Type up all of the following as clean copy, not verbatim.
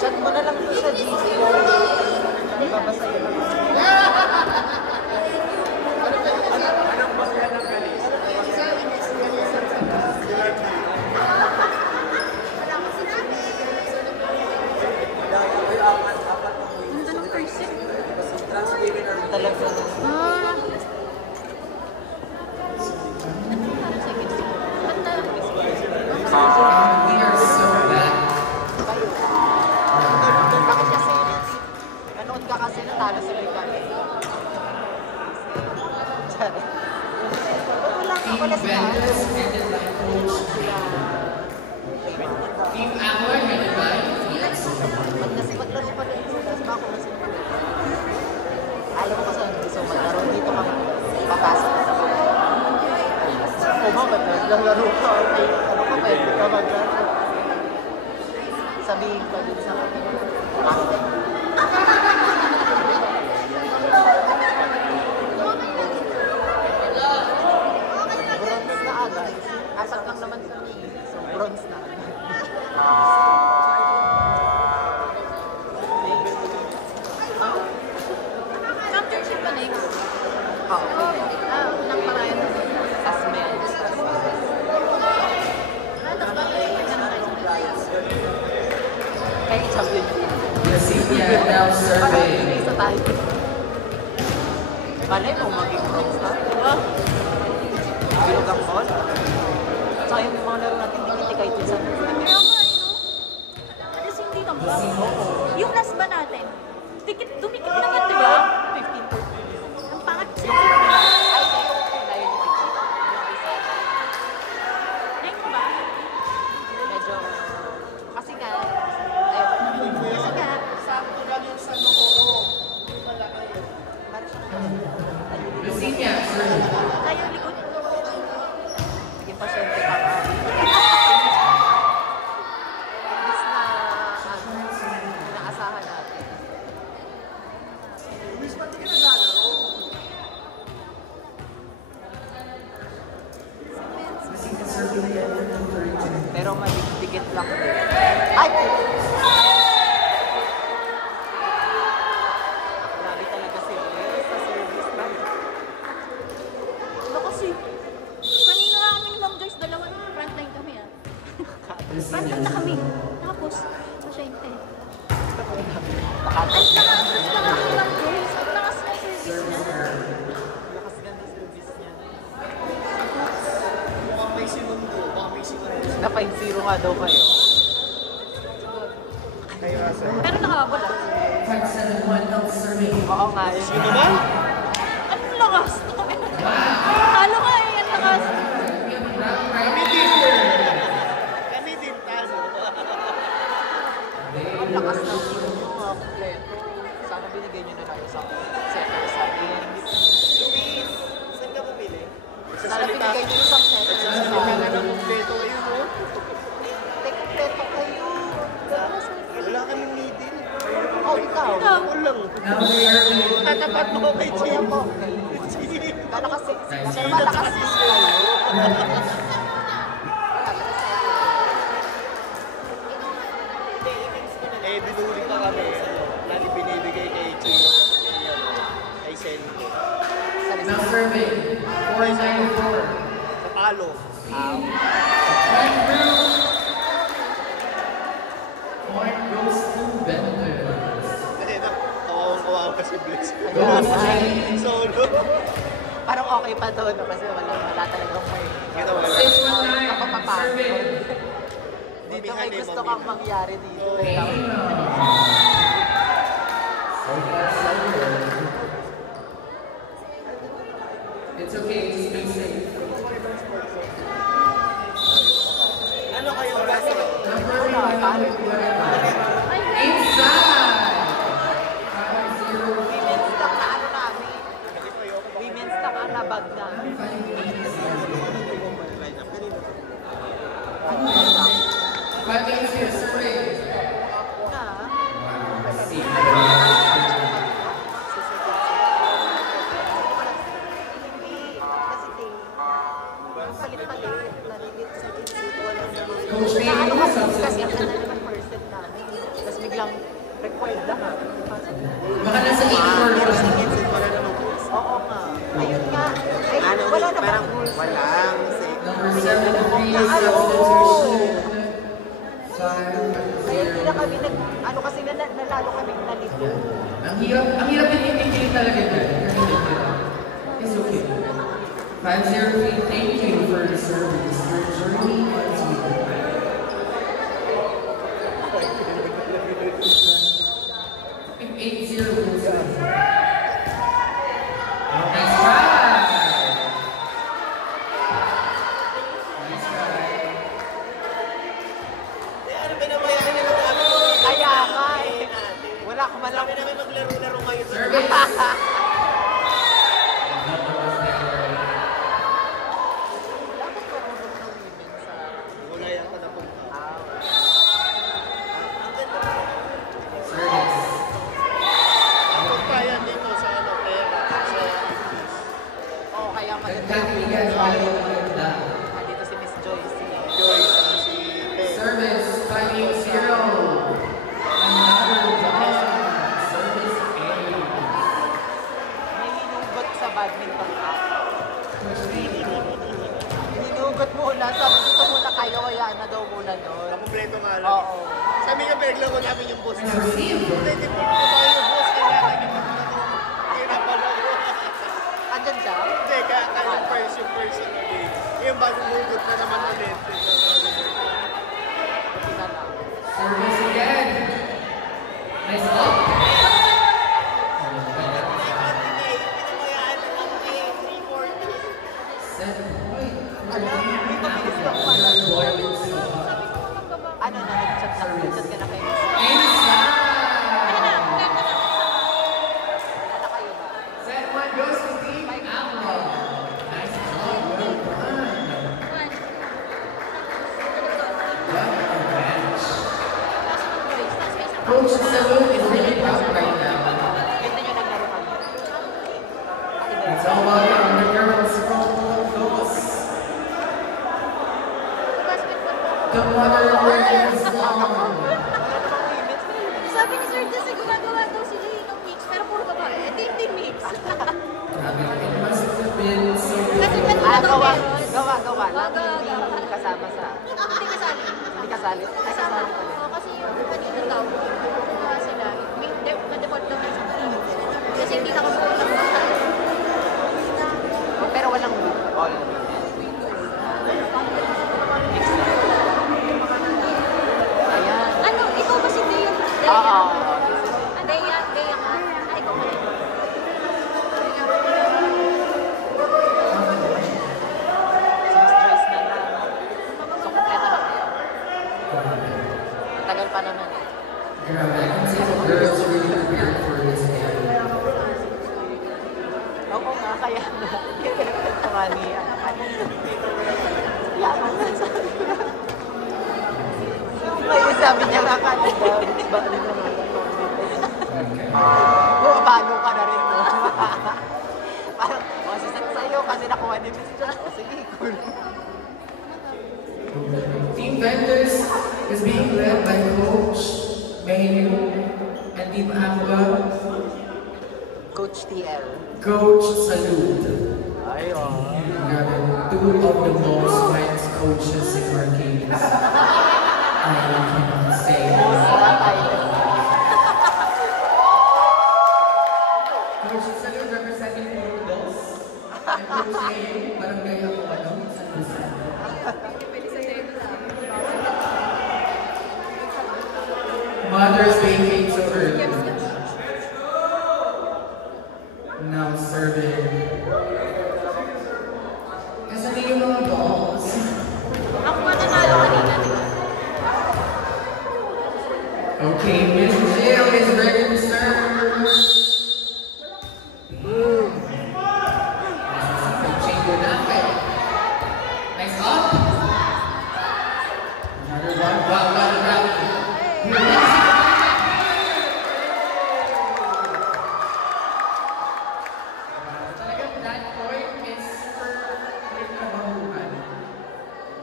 Chat mo na lang ito sa GC. Babasaya lang. Anong basya ng galis? Ganda ng person. Talaga. We are so bad. Bakit kasi nanood ka kasi natalo sila yung kami. Wala sila. Team Aqua headed by Felix. Kasi maglaro pa rin sila. Kasi ako kasi alam mo kasi gusto maglaro dito kami papasok sa mga. O bakit naglalaro ka? Ano ka pwede ka maglaro? Sabihin pa din sa akin. Bronze na agad. Asal kang naman sa akin. So bronze na agad. Championship pa next. Oo. Nang parayan na doon. Asmel. Kaya champion yun. Yesenia now serving. Isa tayo. Malay mo maging bronze na. Diba? Bilog ang ball. Saka yung mga laro natin, hindi kahit isa. Kaya nga, no? Kasi hindi kang ba? Yung last ba natin? Dumikit naman, di ba? 15-14. Ang pangat siya. Ay, kayo. Layo niyo yung isa. Neng ba? Medyo, kasi nga, ayun. Kasi nga, Sakto lang yung sa noo. Yesenia serving. Tayo likod. Sige pa syempre pa ka. Imbis na, inaasahan natin. Yesenia serving again from 32. Pero madikit lang din. Ay! Grabe talaga si Liz sa service na. Ano kasi? Kanina nga kami ni Ma'am Joyce, dalawang frontline kami ah. Frontline na kami. Tapos, pasyente. Ay, nakakas na nga kami Ma'am Joyce. Ang lakas ng service niya. Lakas ganda service niya. Mukhang may sinundo. Mukhang may sinundo. Na 5-0 nga daw kayo. Kay Russell. Pero nakakabol ah. 571 now serving. Oo nga. Sino ba? Anong lakas? Talo nga eh, ang lakas. Kami din. Kami din talo. Ang lakas ng team nyo nga. Kompleto. Sana binigay nyo na lang sa setter sa games. Luis, saan ka pumili? Sana binigay nyo isang setter sa Salita na ng kumpleto kayo, no? Kompleto kayo. Wala kaming middle. Oh, ikaw. Ako lang. Now serving. Tatapat mo kay Jim. Malakas eh. Malakas eh. Eh, binuli pa kami. Lali binibigay kay Chino kay Senko. Now serving. 494. Sa palo. Point through. Point goes to Bender. Kasi kawawang pa si Blitz. Goes Jane. Solo. Parang okay pa doon no? Kasi wala talagang may Kita mo. 619. kapapapasok. Serving. Dito may gusto kang mangyari dito. It's okay, just be safe. Ano kayo, Russell? Number Ay, inside. 5-0. women's stock na ano namin. Women's stock ang nabag namin. Fighting to serving. Na, palit-palit, nalilit sa dito, wala naman. Coach May, Ano kasi, substitute. kasi ang naman Ang hirap din itigil talaga dyan. It's okay. 503, thank you for the service. Your journey ends with the prayer. 80 goes on. Nice try! Nice try. Ano ba naman yan? Ano ba naman? Kaya nga eh. Wala ka man lang. Sabi namin maglaro-laro kayo. Service! Dapat marunong ng women sa... Wala yata na punta. Ang ganda. Service. Ang punta yan dito sa ano, pera. Sa Oo, kaya maganda. Kaibigan, follow the ganda. Dito si Miss Joyce. Joyce, si Ted. Service 580. Another ball. Service 8. May hinugot sa badminton app. Hinugot muna. Sabi dito muna kayo. Kaya na daw muna nun. Kompleto nga lang. Oo. Sabi nga, pinaglaro namin yung boss. And receive. Hindi po tayo yung boss. Kailangan yung hirapan ako. Andyan siya? Hindi, kaya yung person na game. Yung bagong hugot na naman ulit. Buti na lang. Service again. Nice up. Set point. Dito bilis lang pala. Ano na, nag-chat ka na kayo. Inside. Wala kayo ba? Set one goes to Team Aqua. Nice job. Well done. What a match. Coach Salute is really proud right now. Ganda nyo naglaro kami. It's all about the girls from those. The mother is long. Sabi ni Sir Jesse, gumagawa daw sila ng mix, pero puro babae. Ito yung mix. Grabe, it must have been so Kasi good. ba't Gawa. Gawa. Hindi kasama sa... Hindi kasali. Hindi kasali. Ay, Kasama. kasali pala. Oo, kasi yung kanina daw, kumuha sila. May na-default naman sa team. Kasi hindi nakabuo ng mga. Pero walang all. Ayan. Ano, ikaw ba si Dea? Oo. Dea ka? Ay, ikaw ba? Si Miss Joyce na lang. So, kompleto na kayo. Matagal pa naman eh. Grabe, I can see the girls really prepared for this game. Oo nga, kaya na. Yung pinagpento nga ni yaman na sabi niya. Ngayon sabi niya nga kanina, bakit na nga paano ka na rin, no? Parang, sisat sa'yo kasi nakuha ni Miss John. Sige, cool. Team Vendors is being led by Coach Mayu and Team Aqua, Coach TL. Coach Salute. Ayun. Grabe, two of the most finest coaches in Arcades. I cannot say. Coach Salute representing Portugal. And Coach Mayu, parang gaya ko ano, sa Luzon. Mother's Day came so early. Now serving. Kasi na yung mga balls. Ako ba nanalo kanina, di ba? Okay, Miss Jill is ready to serve. Chingo natin. Nice up. Another one. Wow, wow. Talagang that point is super nagtrabahuan.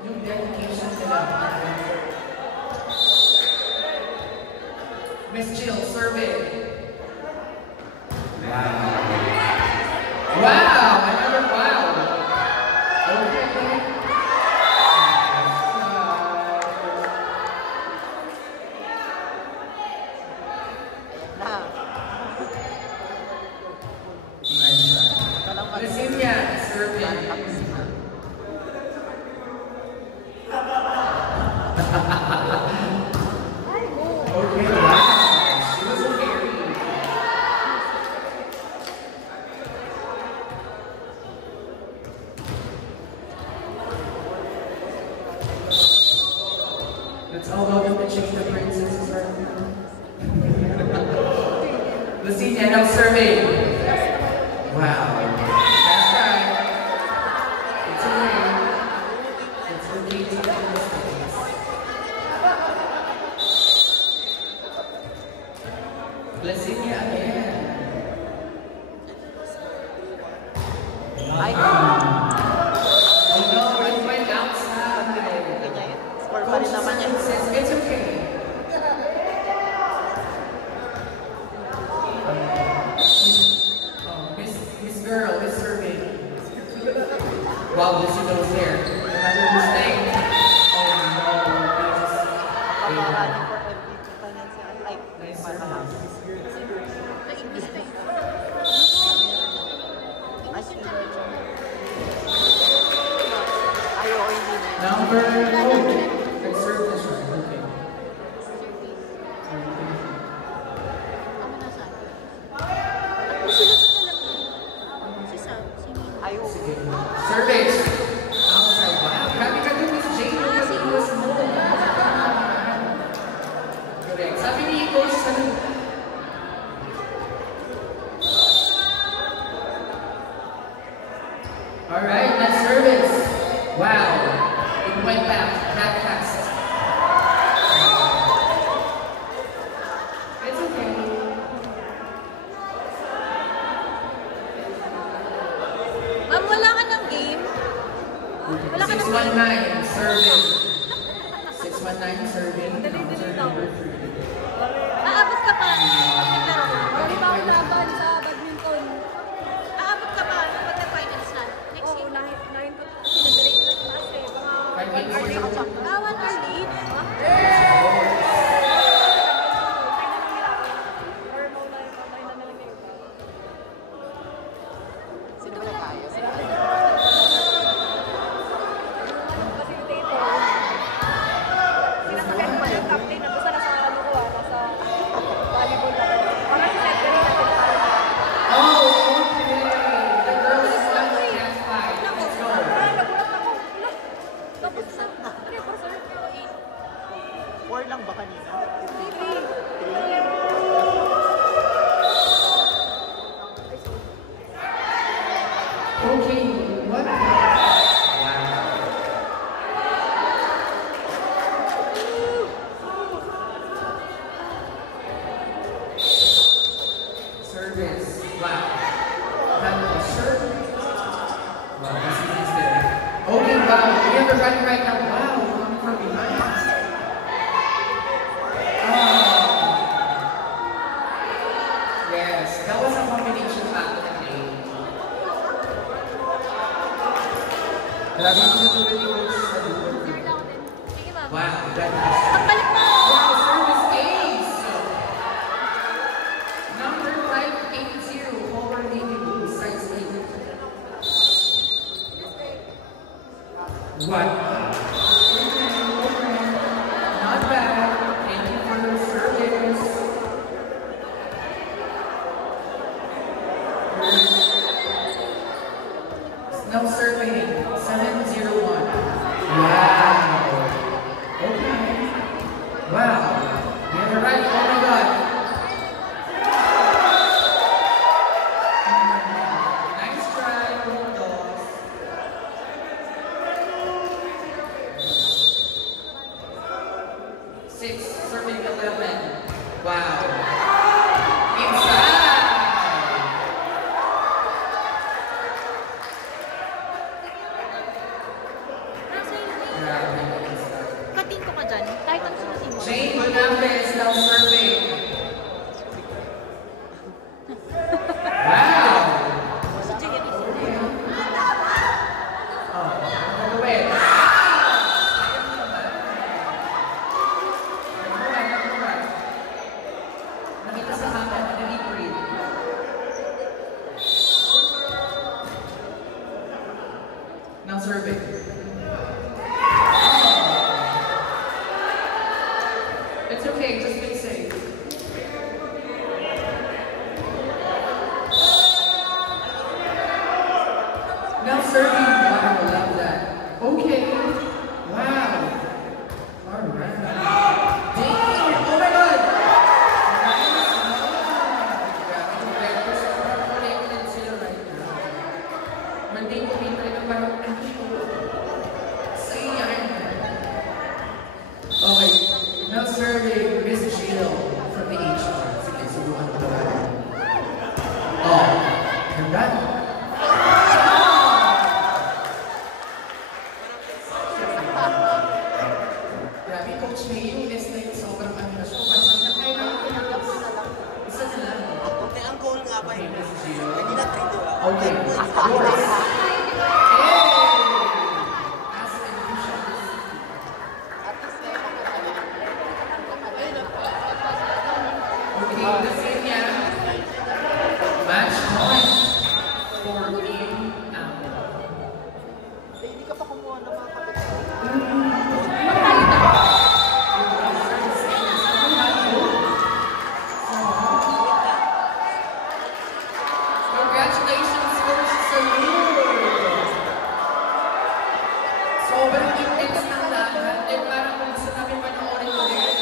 Yung dedication nila. Miss Jill, survey. Wow. Wow! Another wow! Okay. Na. watching the princesses right now. Lucinia, now survey. Wow. That's right. It's okay. It's okay to make mistakes. Lucinia again. Ay, Oh no, it went outside. score pa rin naman yan. It's okay. Miss Girl is serving. Wow, this is those there. Another mistake. Oh no. Running for MVP pa niyan si Ay, Nice makalaki. service. Nag-English pa eh. Nice. Ay, oo, hindi na. Number, oh, nag-serve this right. Okay. Ako nasaan? At sila sa talaga. Si Sam, si Nino. Ay, oo. Sige. Service. Outside. Wow. Grabe ka dun, Miss Jane. Because it was more. Correct. Sabi ni Coach, alright, that's service. Wow. It went back that fast. It's okay. Ma'am, wala ka ng game? Wala ka ng game? 619 serving. 619 serving. Counter number 3. Aabot ka pa. Hindi pa ako laban sa badminton. Aabot ka pa pag nag-finals na. Next Oo, game. nahin ko. Sinadali ko lang class eh. Baka Bawal or late. tayo na lang nila. Or mauna na lang nila. Sino ba tayo? Facilitator. Sinasakyan ko yung captain. Tapos nasa ano ko nasa volleyball ako. Parang si Seth Perry natin. Oh, okay. The girl is one catch five. Let's go. Parang nagulat ako. Wala. Tapos sa 3%. 4 lang ba kanina? Okay, what? Wow. Service. Wow. That was serve. Wow, that's nice there. Okay, wow. We have a run right now. Wow, coming from behind. Oh. Yes, that was a combination battle again. Grabe yung tinutulad ni Coach sa dulo. Sige ma'am. Wow, that is... Pagbalik mo. Wow, service ace! Number 580, former Navy Blue, size 8. What? Not bad. Thank you for the service. No serving. 701. Wow. Okay. Wow. We have a right. Oh my God. Nice try, Bulldogs. Six, serving 11. Wow. Inside. Nasa iyo. Grabe, inside. Katin ko ka dyan. Kahit ano sumasin mo. Jane Hernandez now serving. Wow. Si Jay, ano si Jay? Oh, gagawin. Nakita sa hangin, nag-read. Now serving. It's okay, just be safe. Now serving. Wow, love that. Okay. Wow. Alright. Yan. Grabe, Coach May, yung S9 sobrang ano na siya. Pansin na kailangan ko ng isa na lang. Okay, ang goal nga ba yun? Zero. Kanina 3 to ah. Okay, yours. As and you shall receive. At least na yung Okay, the same yan. Match point for Team Amber. hindi ka pa kumuha ng mga kapit. Congratulations, Coach Salud! Sobrang intense ng lahat. Eh, parang kung gusto namin panoorin ulit.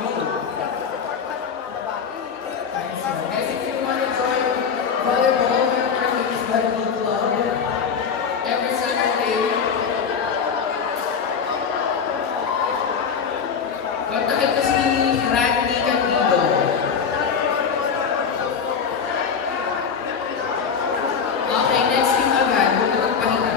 Go! Guys, if you want to join volleyball, we're currently in Volleyball Club every Saturday. Kontakin ko si Randy Candido. Okay, next week agad, huwag na magpahinga.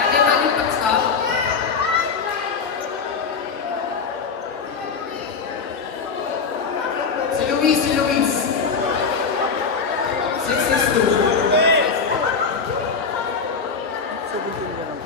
Ate, mali pag-stop. Si Luis, si Luis. 662. 17 na lang.